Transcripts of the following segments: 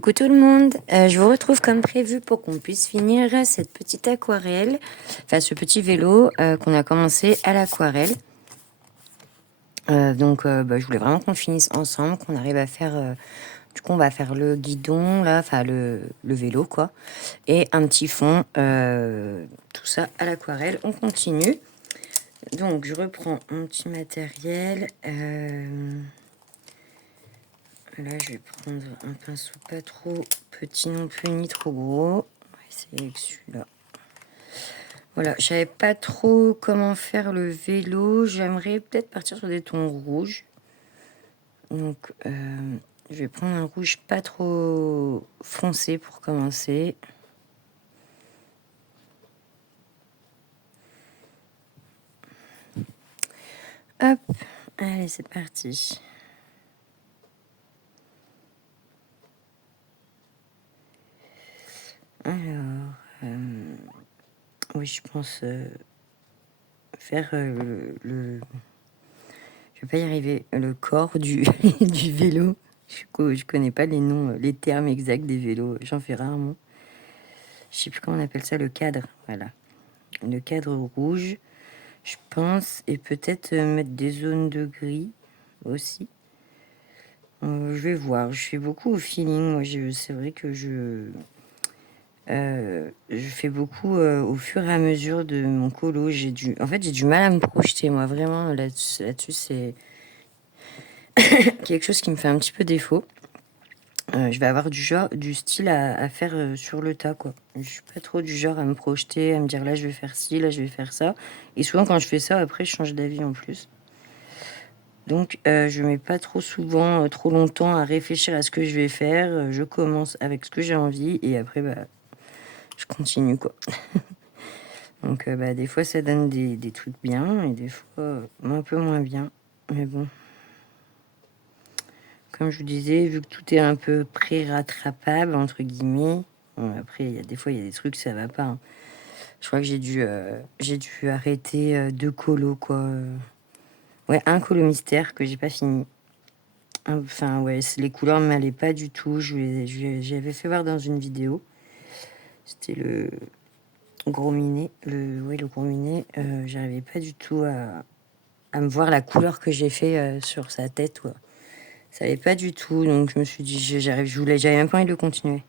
Coucou tout le monde, je vous retrouve comme prévu pour qu'on puisse finir cette petite aquarelle, enfin ce petit vélo qu'on a commencé à l'aquarelle. Je voulais vraiment qu'on finisse ensemble, qu'on arrive à faire, du coup on va faire le guidon là, enfin le vélo quoi, et un petit fond, tout ça à l'aquarelle. On continue, donc je reprends mon petit matériel. Là, je vais prendre un pinceau pas trop petit non plus, ni trop gros. On va essayer avec celui-là. Voilà, je savais pas trop comment faire le vélo. J'aimerais peut-être partir sur des tons rouges. Donc, je vais prendre un rouge pas trop foncé pour commencer. Hop, allez, c'est parti. Alors, oui, je pense faire je vais pas y arriver, le corps du, du vélo. Je connais pas les noms, les termes exacts des vélos. J'en fais rarement. Je sais plus comment on appelle ça, le cadre. Voilà. Le cadre rouge, je pense. Et peut-être mettre des zones de gris aussi. Je vais voir. Je fais beaucoup au feeling. Moi, c'est vrai que je fais beaucoup au fur et à mesure de mon colo. En fait, j'ai du mal à me projeter. Moi, vraiment, là-dessus, c'est quelque chose qui me fait un petit peu défaut. Je vais avoir du style à faire sur le tas, quoi. Je suis pas trop du genre à me projeter, à me dire là je vais faire ci, là je vais faire ça. Et souvent quand je fais ça, après je change d'avis en plus. Donc je mets pas trop souvent, trop longtemps à réfléchir à ce que je vais faire. Je commence avec ce que j'ai envie et après je continue, quoi. Donc des fois ça donne des trucs bien et des fois un peu moins bien. Mais bon. Comme je vous disais, vu que tout est un peu pré-rattrapable, entre guillemets, bon, après, des fois, il y a des trucs, ça va pas. Hein. Je crois que j'ai dû arrêter 2 colos, quoi. Ouais, un colo mystère que j'ai pas fini. Enfin, ouais, les couleurs ne m'allaient pas du tout. J'avais fait voir dans une vidéo. C'était le gros minet. Le gros minet. J'arrivais pas du tout à me voir la couleur que j'ai fait sur sa tête, quoi. Ça allait pas du tout, donc je me suis dit, j'avais même pas envie de le continuer.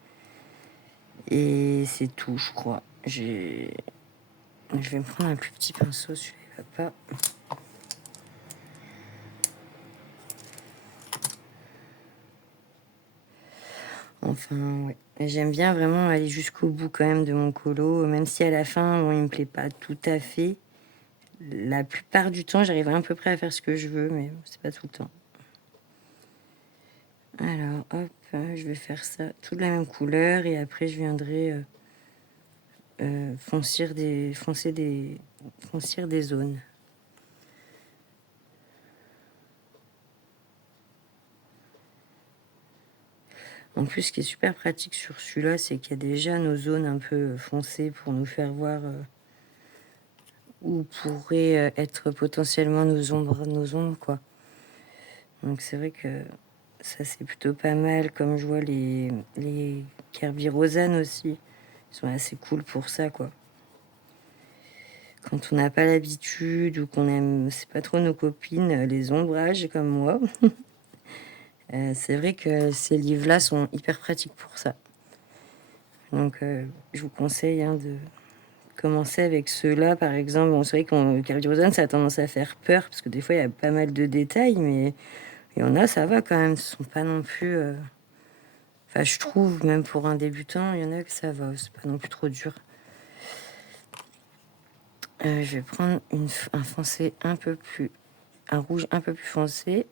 Et c'est tout, je crois. Je vais me prendre un plus petit pinceau, celui-là il va pas. Enfin, ouais. J'aime bien vraiment aller jusqu'au bout quand même de mon colo, même si à la fin, bon, il me plaît pas tout à fait. La plupart du temps, j'arrive à peu près à faire ce que je veux, mais c'est pas tout le temps. Alors, hop, je vais faire ça, toute la même couleur, et après, je viendrai foncir des zones. En plus, ce qui est super pratique sur celui-là, c'est qu'il y a déjà nos zones un peu foncées pour nous faire voir où pourraient être potentiellement nos ombres, quoi. Donc c'est vrai que ça, c'est plutôt pas mal. Comme je vois les Kirby Rosanne aussi, ils sont assez cool pour ça, quoi. Quand on n'a pas l'habitude ou qu'on aime, c'est pas trop nos copines, les ombrages comme moi, c'est vrai que ces livres-là sont hyper pratiques pour ça. Donc je vous conseille de commencer avec ceux-là, par exemple. Bon, c'est vrai que Kirby Rosanne, ça a tendance à faire peur parce que des fois, il y a pas mal de détails, mais il y en a, ça va quand même. Ce sont pas non plus. Enfin, je trouve, même pour un débutant, il y en a que ça va. C'est pas non plus trop dur. Je vais prendre un foncé un peu plus. Un rouge un peu plus foncé.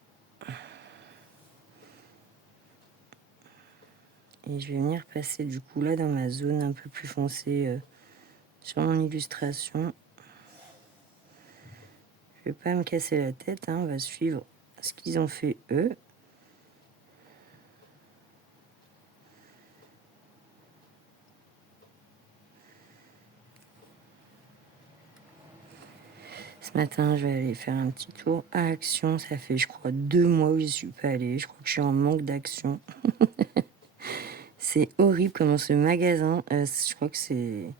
Et je vais venir passer du coup là dans ma zone un peu plus foncée sur mon illustration. Je vais pas me casser la tête, hein, on va suivre ce qu'ils ont fait eux. Ce matin, je vais aller faire un petit tour à Action. Ça fait, je crois, 2 mois où j'y suis pas allée. Je crois que je suis en manque d'action. C'est horrible comment ce magasin, je crois que c'est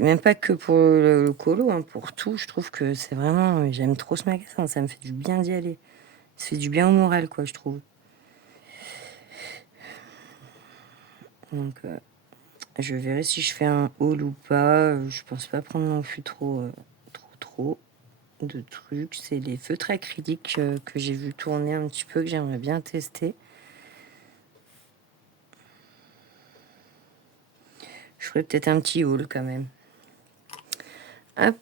même pas que pour le colo, hein, pour tout. Je trouve que c'est vraiment, j'aime trop ce magasin. Ça me fait du bien d'y aller. Ça fait du bien au moral, quoi, je trouve. Donc, je verrai si je fais un haul ou pas. Je pense pas prendre non plus trop de trucs. C'est les feutres acryliques que j'ai vu tourner un petit peu, que j'aimerais bien tester. Je ferai peut-être un petit haul quand même. Hop,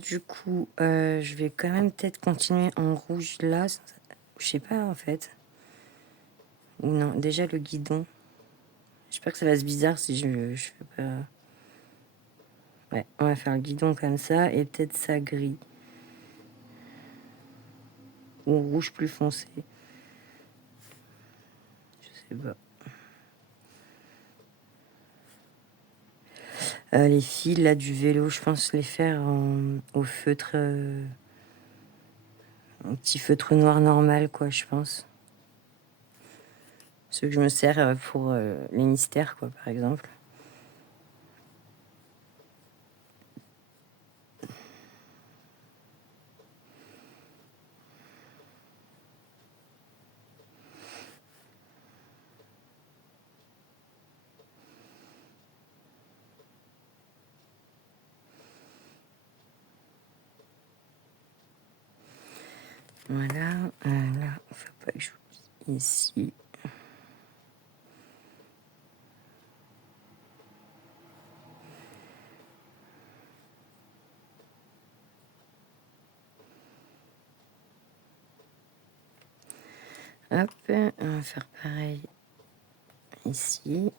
du coup, je vais quand même peut-être continuer en rouge là. Je sais pas en fait. Ou non, déjà le guidon. J'espère que ça va se bizarre si je fais pas. Ouais, on va faire le guidon comme ça et peut-être ça gris. Ou rouge plus foncé. Je sais pas. Les fils là du vélo, je pense les faire au feutre. Un petit feutre noir normal, quoi, je pense. Ceux que je me sers pour les mystères, quoi, par exemple. Voilà, là, faut pas que j'oublie ici. Hop, on va faire pareil ici.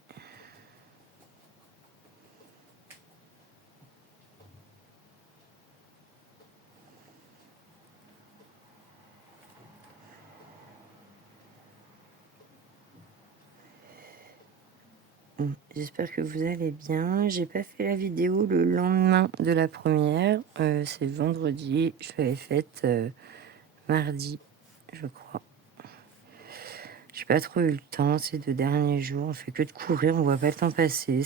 J'espère que vous allez bien. J'ai pas fait la vidéo le lendemain de la première. C'est vendredi. Je l'avais faite mardi, je crois. J'ai pas trop eu le temps ces 2 derniers jours. On fait que de courir, on voit pas le temps passer.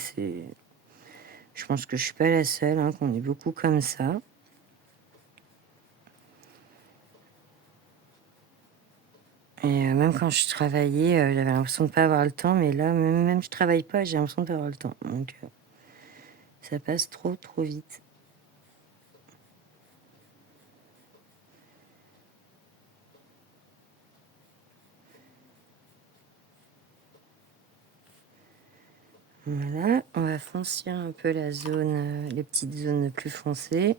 Je pense que je suis pas la seule, hein, qu'on est beaucoup comme ça. Et même quand je travaillais, j'avais l'impression de pas avoir le temps, mais là, même je travaille pas, j'ai l'impression de pas avoir le temps. Donc, ça passe trop vite. Voilà, on va foncir un peu la zone, les petites zones plus foncées.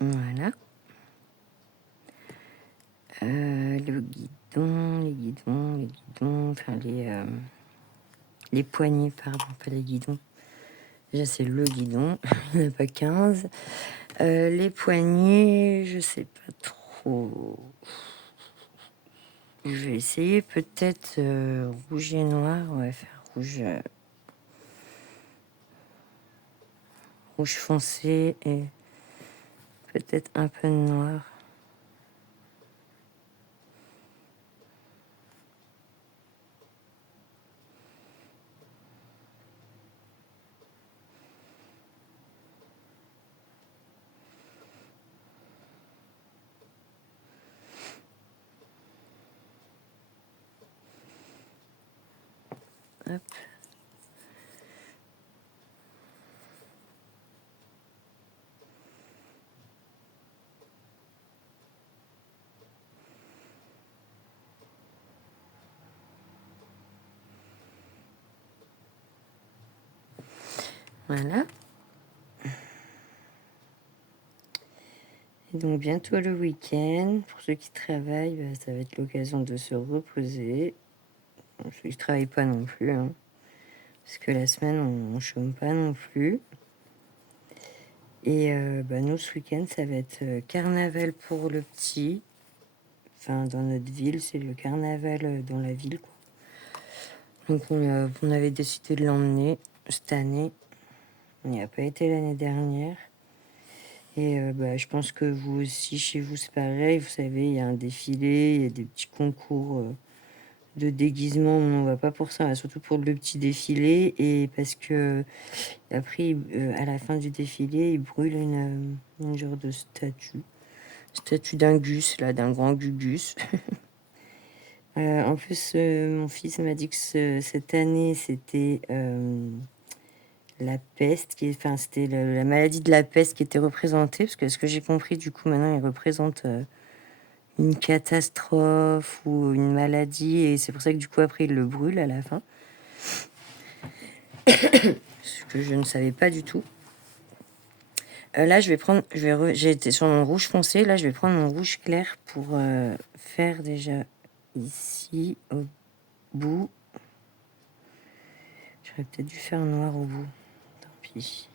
Voilà. Le guidon, les guidons, enfin les poignées, pardon, pas les guidons. Déjà, c'est le guidon, il n'y en a pas 15. Les poignées, je sais pas trop. Je vais essayer peut-être rouge et noir. On va faire rouge foncé et peut-être un peu de noir. Hop. Voilà. Et donc bientôt le week-end. Pour ceux qui travaillent, bah, ça va être l'occasion de se reposer. Pour ceux qui ne travaillent pas non plus, hein, parce que la semaine, on ne chôme pas non plus. Et bah, nous, ce week-end, ça va être carnaval pour le petit. Enfin, dans notre ville, c'est le carnaval dans la ville, quoi. Donc on avait décidé de l'emmener cette année. Il n'y a pas été l'année dernière. Et bah, je pense que vous aussi, chez vous, c'est pareil. Vous savez, il y a un défilé, il y a des petits concours de déguisement. On va pas pour ça, on va surtout pour le petit défilé. Et parce que après, à la fin du défilé, ils brûlent une genre de statue d'un gus, là, d'un grand gugus. En plus, mon fils m'a dit que cette année, c'était la peste, enfin, c'était la maladie de la peste qui était représentée, parce que ce que j'ai compris, du coup, maintenant, il représente une catastrophe ou une maladie, et c'est pour ça que, du coup, après, il le brûle à la fin. Ce que je ne savais pas du tout. Là, j'ai été sur mon rouge foncé, là, je vais prendre mon rouge clair pour faire déjà ici, au bout. J'aurais peut-être dû faire noir au bout. Tant pis.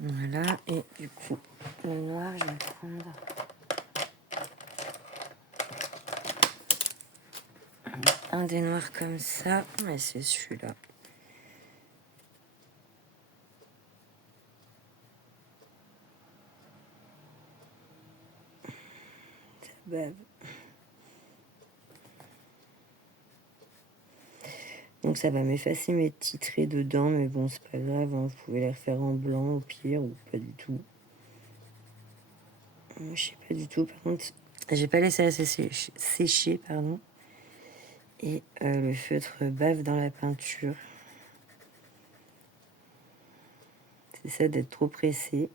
Voilà, et du coup, le noir, je vais prendre un des noirs comme ça, et c'est celui-là. Ça bave. Donc ça va m'effacer mes petits traits dedans, mais bon, c'est pas grave, hein, vous pouvez les refaire en blanc au pire, ou pas du tout. Je sais pas du tout, par contre, j'ai pas laissé assez sécher, pardon. Et le feutre bave dans la peinture. C'est ça d'être trop pressé.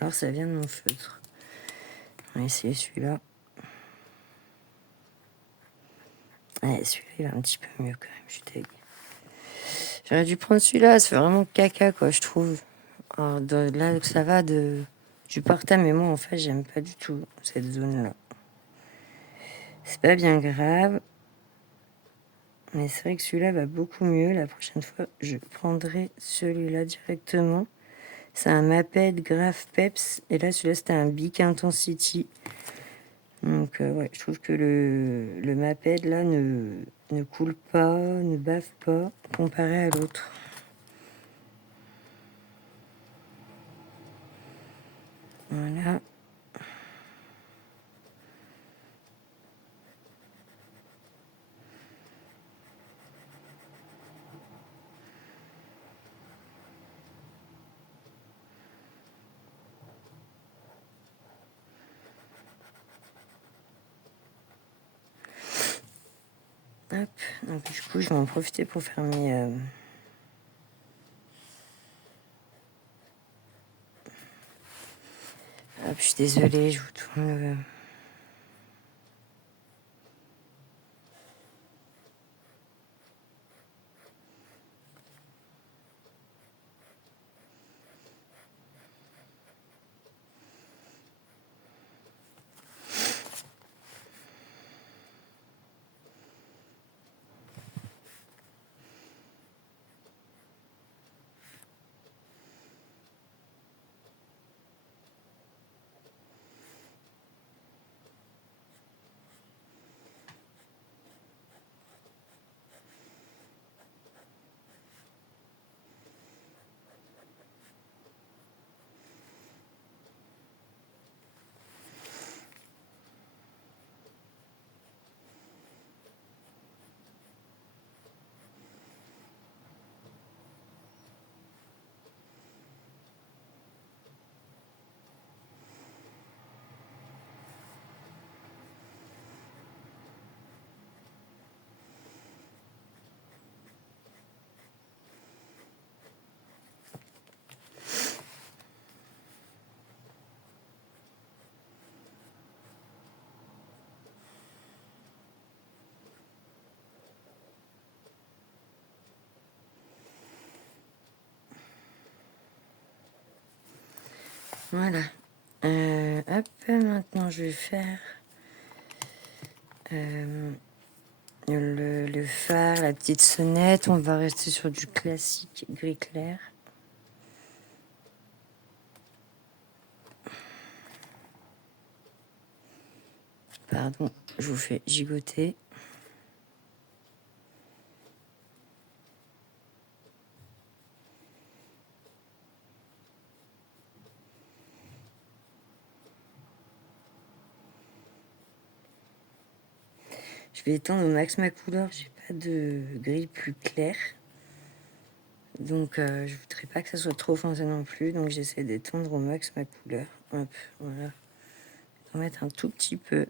Alors ça vient de mon feutre. On va essayer celui-là. Ouais, celui-là, il va un petit peu mieux quand même, je suis dégueu. J'aurais dû prendre celui-là, c'est vraiment caca, quoi, je trouve. Alors, là, ça va du portable, mais moi, en fait, j'aime pas du tout cette zone-là. C'est pas bien grave. Mais c'est vrai que celui-là va beaucoup mieux. La prochaine fois, je prendrai celui-là directement. C'est un Maped Graph Peps. Et là, celui-là, c'était un Bic Intensity. Donc, ouais, je trouve que le Maped, là, ne coule pas, ne bave pas, comparé à l'autre. Voilà. Hop. Donc, du coup, je vais en profiter pour faire mes... Hop, je suis désolée, je vous tourne... Voilà. Hop, maintenant je vais faire le phare, la petite sonnette. On va rester sur du classique gris clair. Pardon, je vous fais gigoter. Je vais étendre au max ma couleur. J'ai pas de gris plus clair. Donc je voudrais pas que ça soit trop foncé non plus. Donc j'essaie d'étendre au max ma couleur. Hop, voilà. On va mettre un tout petit peu.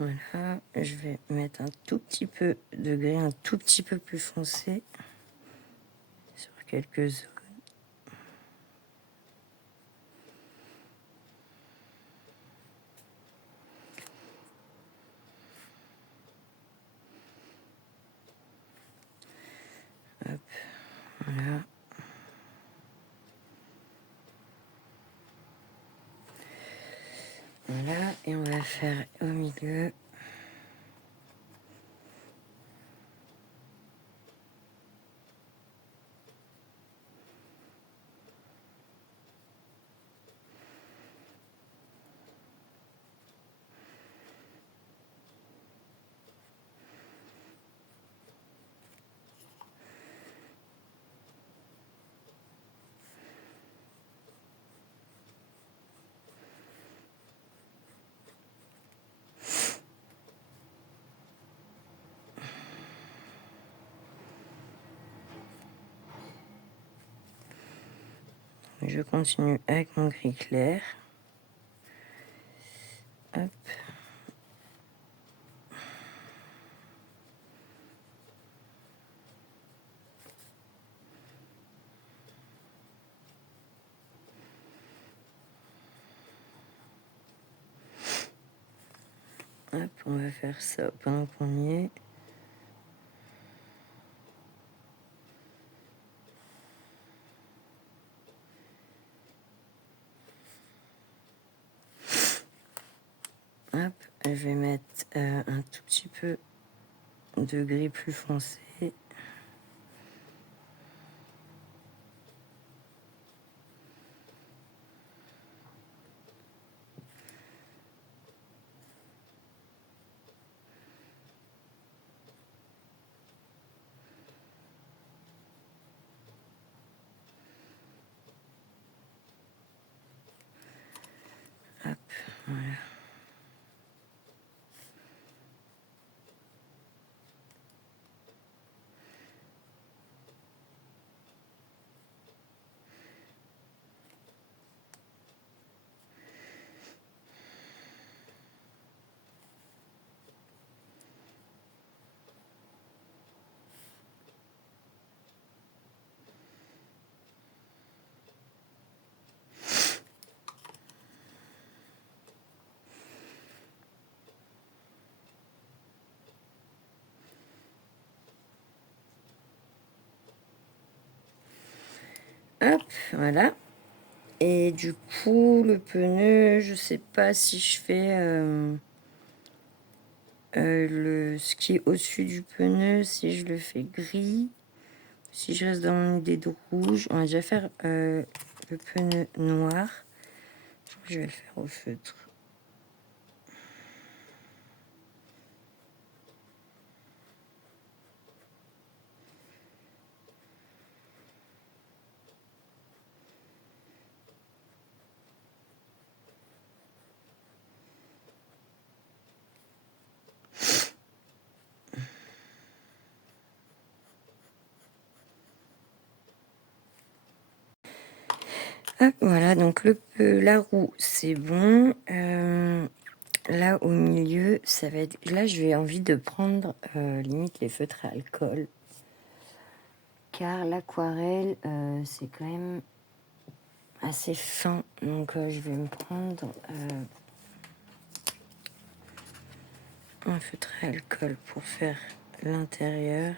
Voilà, je vais mettre un tout petit peu de gris, un tout petit peu plus foncé sur quelques zones. Hop, voilà. Voilà, et on va faire au milieu. Je continue avec mon gris clair. Hop. Hop, on va faire ça pendant qu'on y est. Hop, je vais mettre un tout petit peu de gris plus foncé. Hop, voilà. Hop, voilà. Et du coup, le pneu, je sais pas si je fais ce qui est au-dessus du pneu, si je le fais gris, si je reste dans mon idée de rouge. On va déjà faire le pneu noir. Je vais le faire au feutre. Ah, voilà, donc la roue, c'est bon. Là, au milieu, ça va être... Là, j'ai envie de prendre limite les feutres à alcool. Car l'aquarelle, c'est quand même assez fin. Donc, je vais me prendre un feutre à alcool pour faire l'intérieur.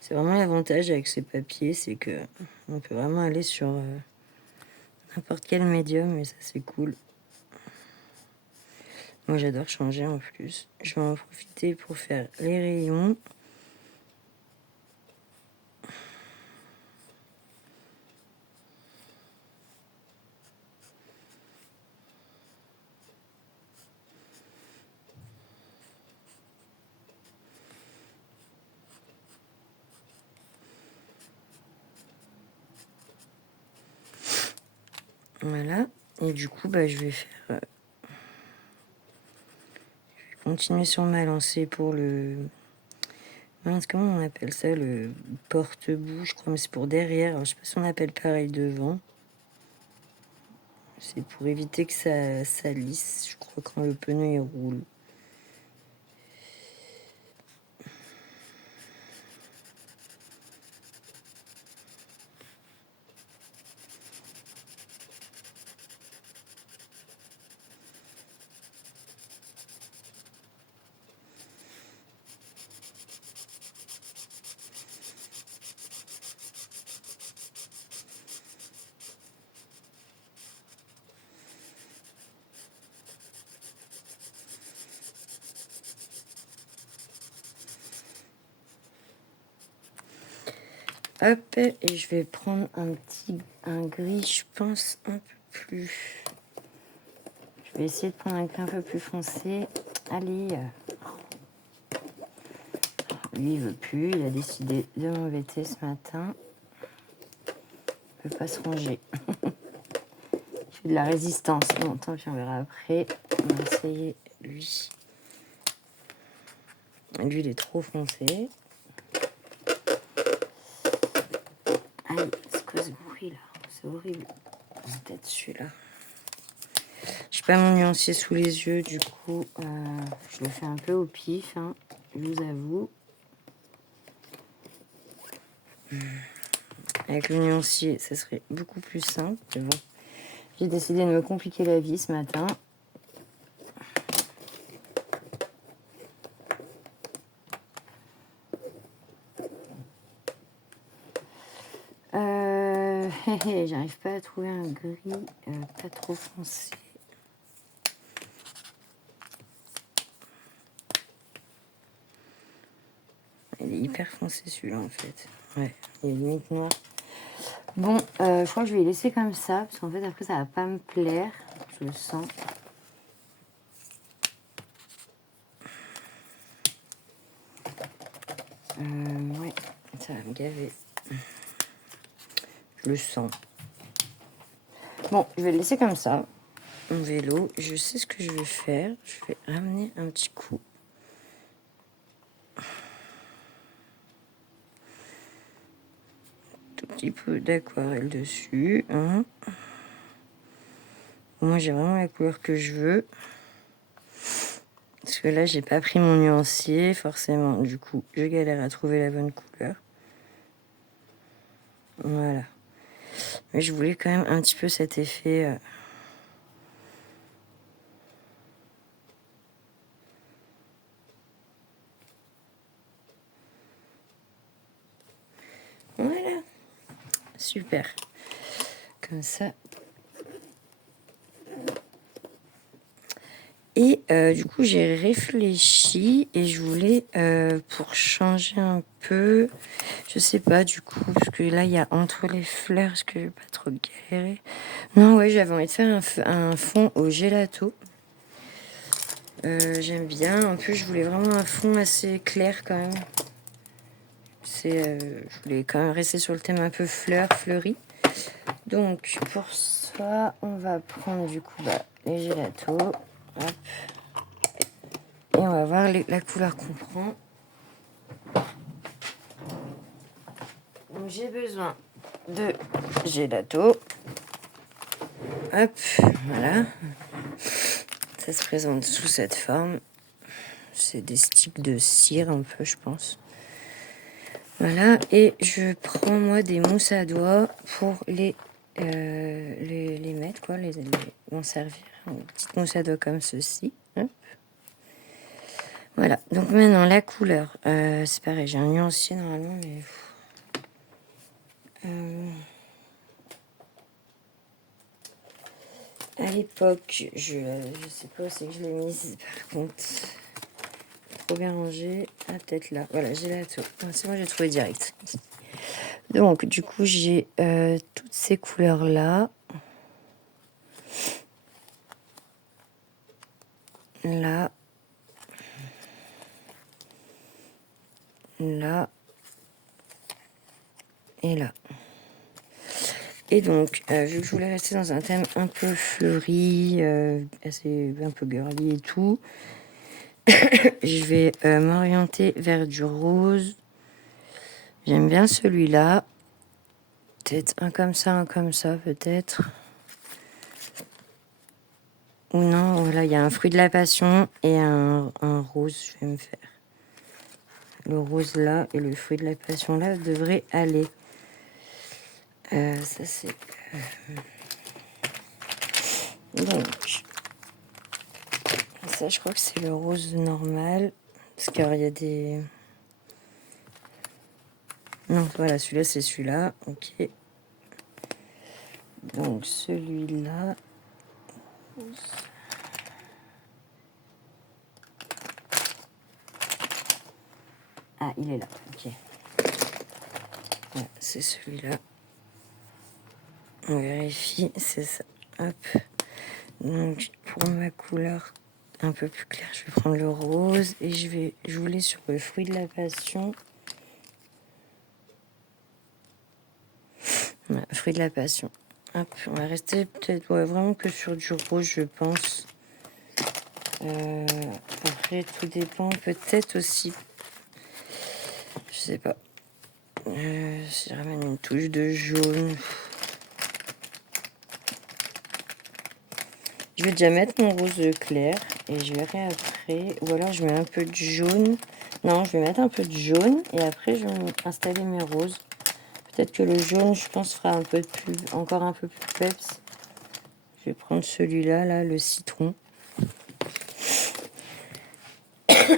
C'est vraiment l'avantage avec ces papiers, c'est que on peut vraiment aller sur n'importe quel médium et ça c'est cool. Moi j'adore changer en plus. Je vais en profiter pour faire les rayons. Voilà. Et du coup, je vais faire... continuer sur ma lancée pour le... Mince, comment on appelle ça? Le porte-boue, je crois, mais c'est pour derrière. Alors, je sais pas si on appelle pareil devant. C'est pour éviter que ça lisse, je crois, quand le pneu il roule. Hop, et je vais prendre un gris, je pense, un peu plus... Je vais essayer de prendre un gris un peu plus foncé. Allez. Lui, il veut plus, il a décidé de m'embêter ce matin. Il peut pas se ranger. Je fais de la résistance. Bon, tant pis, on verra après. On va essayer lui. Lui, il est trop foncé. Aïe, c'est quoi ce bruit là? C'est horrible. C'est peut-être celui-là. J'ai pas mon nuancier sous les yeux, du coup, je le fais un peu au pif, hein, je vous avoue. Avec le nuancier, ça serait beaucoup plus simple. Mais bon, j'ai décidé de me compliquer la vie ce matin. J'arrive pas à trouver un gris pas trop foncé. Il est hyper foncé celui-là en fait. Ouais, il est limite noir. Bon, je crois que je vais les laisser comme ça, parce qu'en fait après ça va pas me plaire. Je le sens. Ouais, ça va me gaver. Je le sens. Bon, je vais le laisser comme ça. Mon vélo, je sais ce que je vais faire. Je vais ramener un petit coup. Tout petit peu d'aquarelle dessus. Hein. Moi, j'ai vraiment la couleur que je veux. Parce que là, j'ai pas pris mon nuancier, forcément. Du coup, je galère à trouver la bonne couleur. Voilà. Mais je voulais quand même un petit peu cet effet... Voilà. Super. Comme ça. Et du coup, j'ai réfléchi et je voulais, pour changer un peu, je sais pas du coup, parce que là, il y a entre les fleurs, est-ce que je vais pas trop galérer? Non, ouais, j'avais envie de faire un fond au gelato. J'aime bien. En plus, je voulais vraiment un fond assez clair quand même. Je voulais quand même rester sur le thème un peu fleurs, fleuri. Donc, pour ça, on va prendre du coup les gelatos. Hop. Et on va voir la couleur qu'on prend. Donc j'ai besoin de gelato. Hop, voilà. Ça se présente sous cette forme. C'est des sticks de cire un peu, je pense. Voilà, et je prends moi des mousses à doigts pour les mettre, quoi, m'en servir. Une petite mousse à doigts comme ceci. Hop. Voilà, donc maintenant la couleur, c'est pareil, j'ai un nuancier normalement, mais... à l'époque, je sais pas où c'est que je l'ai mise, par contre... Trop bien rangé. Ah, peut-être là. Voilà, j'ai la tour. C'est moi, j'ai trouvé direct. Donc, du coup, j'ai toutes ces couleurs-là. Là. Là. Et là. Et donc, vu que je voulais rester dans un thème un peu fleuri, assez, un peu girly et tout, je vais m'orienter vers du rose. J'aime bien celui-là. Peut-être un comme ça, peut-être. Ou non, voilà, il y a un fruit de la passion et un rose, je vais me faire. Le rose là et le fruit de la passion là devraient aller. Ça c'est... Donc, ça je crois que c'est le rose normal. Parce qu'il y a des... Non, voilà, celui-là c'est celui-là. Ok. Donc celui-là... Ah, il est là. Ok. Ouais, c'est celui-là. On vérifie, c'est ça. Hop. Donc pour ma couleur un peu plus claire, je vais prendre le rose et je vais jouer sur le fruit de la passion. Ouais, fruit de la passion. Hop, on va rester peut-être vraiment que sur du rose, je pense. Après, tout dépend. Peut-être aussi, je sais pas. Si je ramène une touche de jaune. Je vais déjà mettre mon rose clair et je verrai après. Ou alors je mets un peu de jaune. Non, je vais mettre un peu de jaune et après je vais installer mes roses. Peut-être que le jaune, je pense, fera un peu de plus, encore un peu plus peps. Je vais prendre celui-là, là, le citron.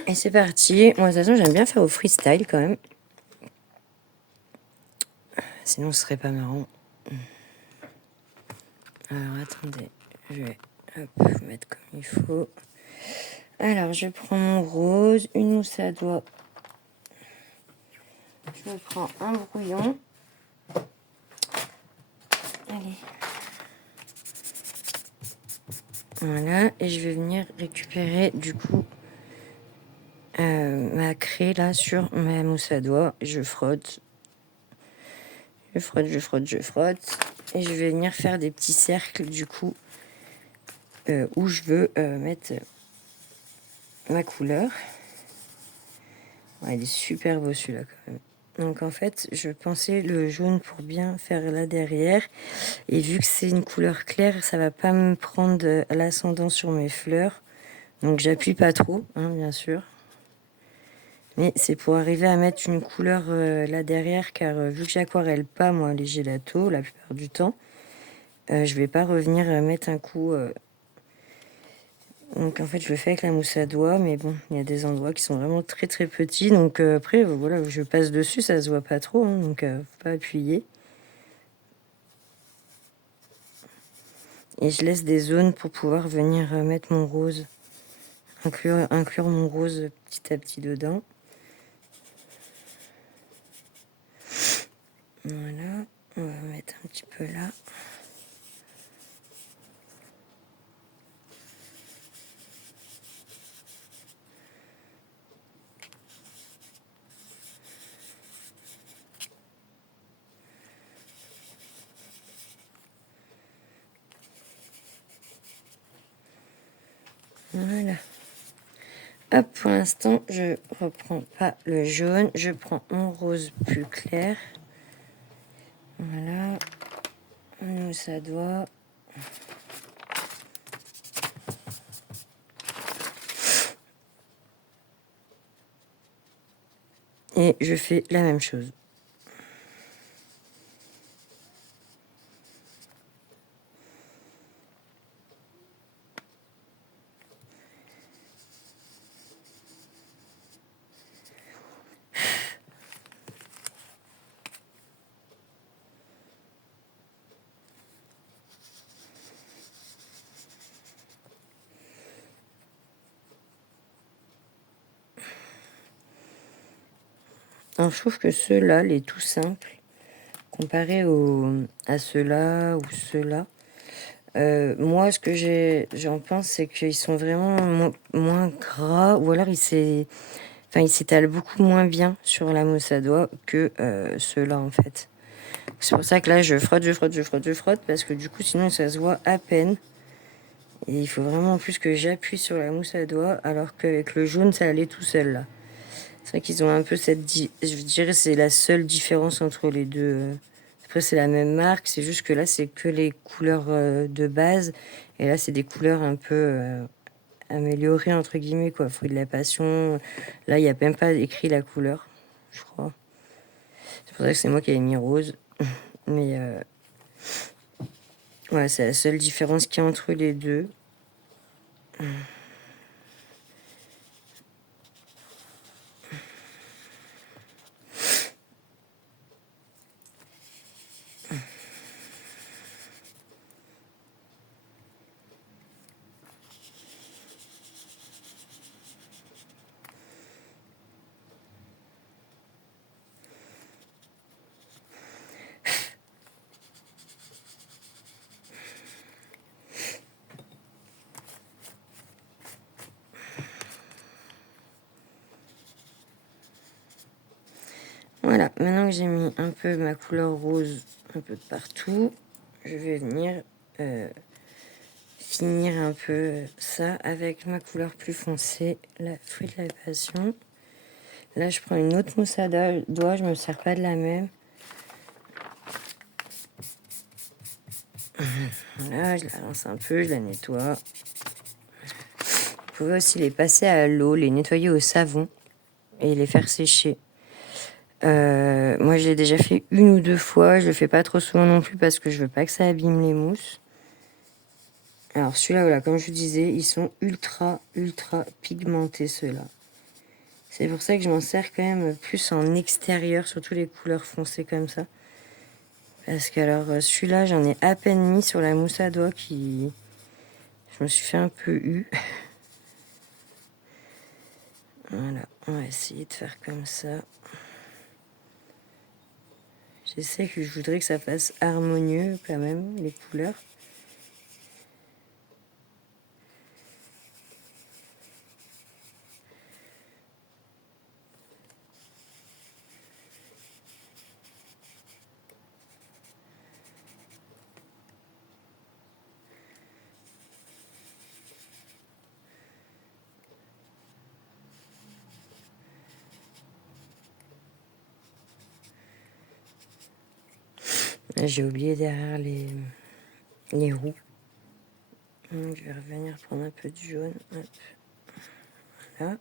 Et c'est parti. Moi, de toute façon, j'aime bien faire au freestyle quand même. Sinon, ce serait pas marrant. Alors, attendez. Je vais vous mettre comme il faut. Alors, je prends mon rose, une mousse à doigts. Je me prends un brouillon. Allez. Voilà. Et je vais venir récupérer, du coup, ma craie, là, sur ma mousse à doigts. Je frotte. Je frotte, je frotte, je frotte. Et je vais venir faire des petits cercles, du coup, où je veux mettre ma couleur. Ouais, il est super beau celui-là quand même. Donc en fait, je pensais le jaune pour bien faire là derrière. Et vu que c'est une couleur claire, ça va pas me prendre l'ascendant sur mes fleurs. Donc j'appuie pas trop, hein, bien sûr. Mais c'est pour arriver à mettre une couleur là derrière, car vu que j'aquarelle pas moi les gélatos la plupart du temps, je vais pas revenir mettre un coup. Donc en fait je le fais avec la mousse à doigts, mais bon, il y a des endroits qui sont vraiment très très petits. Donc après voilà, je passe dessus, ça se voit pas trop, hein, donc faut pas appuyer. Et je laisse des zones pour pouvoir venir mettre mon rose, inclure mon rose petit à petit dedans. Voilà, on va mettre un petit peu là. Voilà. Hop, pour l'instant, je reprends pas le jaune. Je prends mon rose plus clair. Voilà. Nous, ça doit... Et je fais la même chose. Alors, je trouve que ceux-là, les tout simples, comparé à ceux-là ou ceux-là, moi, ce que j'en pense, c'est qu'ils sont vraiment moins gras, ou alors ils s'étalent beaucoup moins bien sur la mousse à doigts que ceux-là, en fait. C'est pour ça que là, je frotte, parce que du coup, sinon, ça se voit à peine. Et il faut vraiment en plus que j'appuie sur la mousse à doigts, alors qu'avec le jaune, ça allait tout seul, là. C'est vrai qu'ils ont un peu je dirais que c'est la seule différence entre les deux. Après, c'est la même marque, c'est juste que là, c'est que les couleurs de base. Et là, c'est des couleurs un peu améliorées, entre guillemets, quoi. Fruit de la passion. Là, il n'y a même pas écrit la couleur, je crois. C'est pour ça que c'est moi qui avais mis rose. Mais ouais, c'est la seule différence qu'il y a entre les deux. Voilà, maintenant que j'ai mis un peu ma couleur rose un peu de partout, je vais venir finir un peu ça avec ma couleur plus foncée, la fruit de la passion. Là, je prends une autre mousse à doigts, je me sers pas de la même. Voilà, je la rince un peu, je la nettoie. Vous pouvez aussi les passer à l'eau, les nettoyer au savon et les faire sécher. Moi, je l'ai déjà fait une ou deux fois. Je le fais pas trop souvent non plus parce que je veux pas que ça abîme les mousses. Alors celui-là, voilà, comme je vous disais, ils sont ultra pigmentés, ceux-là. C'est pour ça que je m'en sers quand même plus en extérieur, surtout les couleurs foncées comme ça. Parce que alors celui-là, j'en ai à peine mis sur la mousse à doigts qui... Je me suis fait un peu eu. Voilà, on va essayer de faire comme ça. J'essaie que je voudrais que ça fasse harmonieux quand même, les couleurs. Là, j'ai oublié derrière les roues. Donc, je vais revenir prendre un peu de jaune. Hop. Voilà.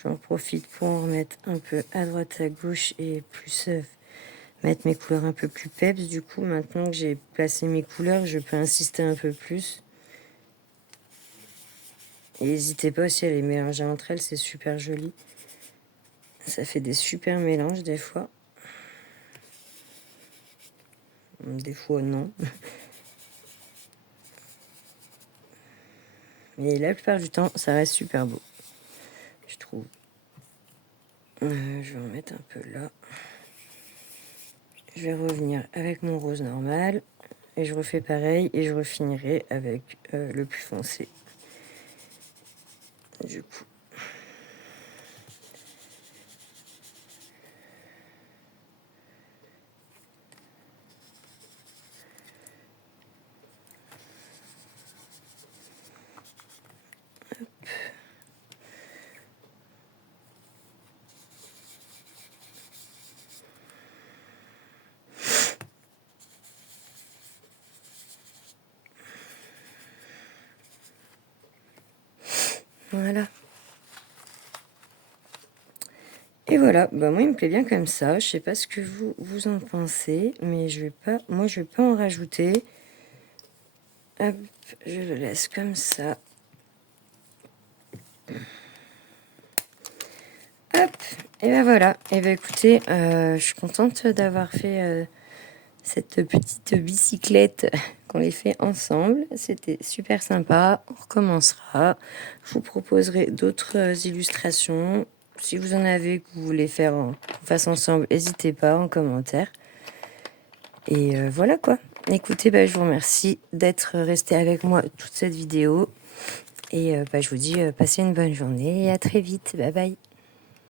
J'en profite pour en remettre un peu à droite, à gauche et plus mettre mes couleurs un peu plus peps. Du coup, maintenant que j'ai placé mes couleurs, je peux insister un peu plus. Et n'hésitez pas aussi à les mélanger entre elles, c'est super joli. Ça fait des super mélanges des fois. Des fois, non. Mais la plupart du temps, ça reste super beau, je trouve. Je vais en mettre un peu là. Je vais revenir avec mon rose normal. Et je refais pareil et je refinirai avec le plus foncé. Du coup. Voilà. Et voilà, bah moi il me plaît bien comme ça. Je sais pas ce que vous en pensez, mais moi je vais pas en rajouter. Hop, je le laisse comme ça. Hop, et ben voilà. Et ben écoutez, je suis contente d'avoir fait cette petite bicyclette qu'on les fait ensemble. C'était super sympa. On recommencera. Je vous proposerai d'autres illustrations. Si vous en avez que vous voulez faire qu'on fasse ensemble, n'hésitez pas en commentaire. Et voilà quoi. Écoutez, bah, je vous remercie d'être resté avec moi toute cette vidéo. Et bah, je vous dis, passez une bonne journée et à très vite. Bye bye.